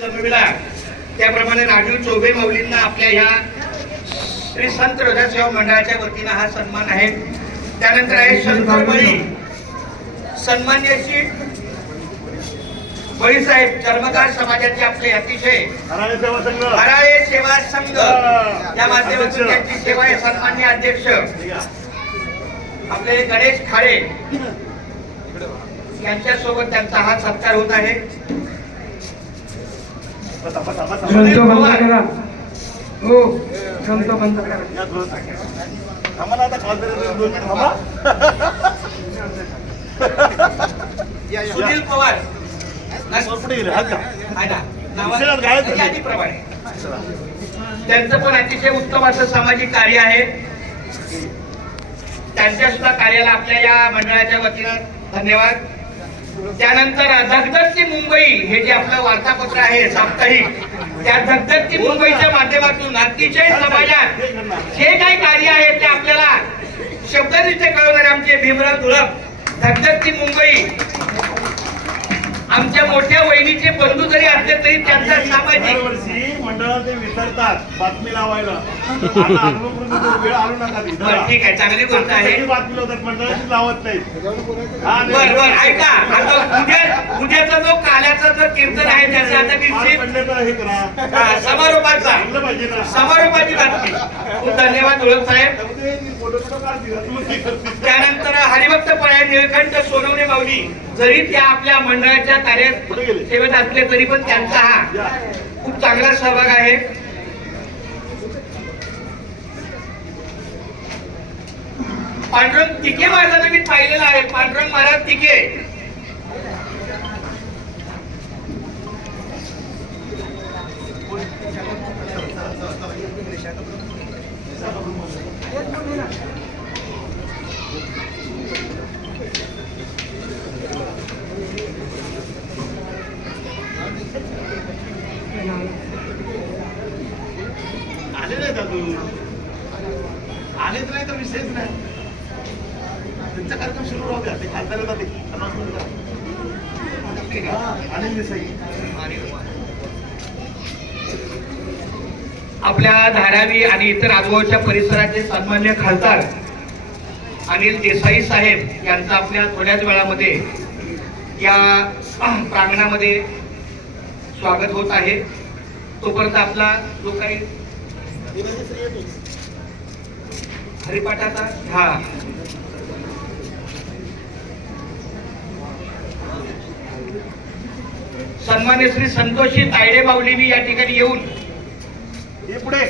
जमविला त्याप्रमाणे राजू चौबे माऊलींना आपल्या ह्या श्री संत हृदय सेवा मंडळाच्या वतीने हा सन्मान आहे। त्यानंतर आहे शंकर बळी सन्मान्य श्री बळी साहेब जन्मदार समाजाचे आपले अतिशय हराळे सेवा संघ या माध्यमातून त्यांची सेवा आहे। सन्मान्य अध्यक्ष आपले गणेश खाडे यांच्या सोबत त्यांचा हा सत्कार होत आहे। संत बंद करा हो संत बंद करा आम्हाला आता कॉल थांबा सुनील पवार त्यांचं पण अतिशय उत्तम असं सामाजिक कार्य आहे। त्यांच्या सुद्धा कार्याला आपल्या या मंडळाच्या वतीनं धन्यवाद। त्यानंतर धगधगती मुंबई हे जे आपलं वार्तापत्र आहे साप्ताहिक त्या धगधगती मुंबईच्या माध्यमातून अतिशय समाजात जे काही कार्य आहे ते आपल्याला शब्दरित्या कळवणारे आमचे भीमराव धुळप धगधगती मुंबई आमच्या मोठ्या वहिनीचे बंधू जरी असले तरी त्यांचा सामाजिक मंडळात ते विसरतात बातमी लावायला वेळ आणू नका। ठीक आहे चांगली गोष्ट आहे। बातमी लावतात मंडळाची लावत नाही। बरं ऐका आता उद्याचा जो काल्याचा जो कीर्तन आहे त्याचा आता निश्चित समारोपाची बातमी। खूप धन्यवाद धुळप साहेब। त्यानंतर हरिभक्त परायण निळकंठ सोनवणे माऊली जरी त्या आपल्या मंडळाच्या कार्यात सेवेत असले तरी पण त्यांचा हा खूप चांगला सहभाग आहे। पांडुरंग तिके महाराजांना मी पाहिलेला आहे। पांडुरंग महाराज तिके आले नाही दादू आलेच नाही तर विषयच नाही। त्यांचा कार्यक्रम सुरू राहू द्या ते खासदार होता ते अनिल देसाई आपल्या धारावी आणि इतर आजूबाजूच्या परिसराचे सन्मान्य खासदार अनिल देसाई साहेब यांचं आपल्या थोड्याच वेळामध्ये या प्रांगणामध्ये स्वागत होत आहे। तोपर्यंत आपला जो काही हरिपाठाचा हा सन्मान्य श्री संतोषी तायडे माऊलींनी या ठिकाणी येऊन हे पुढे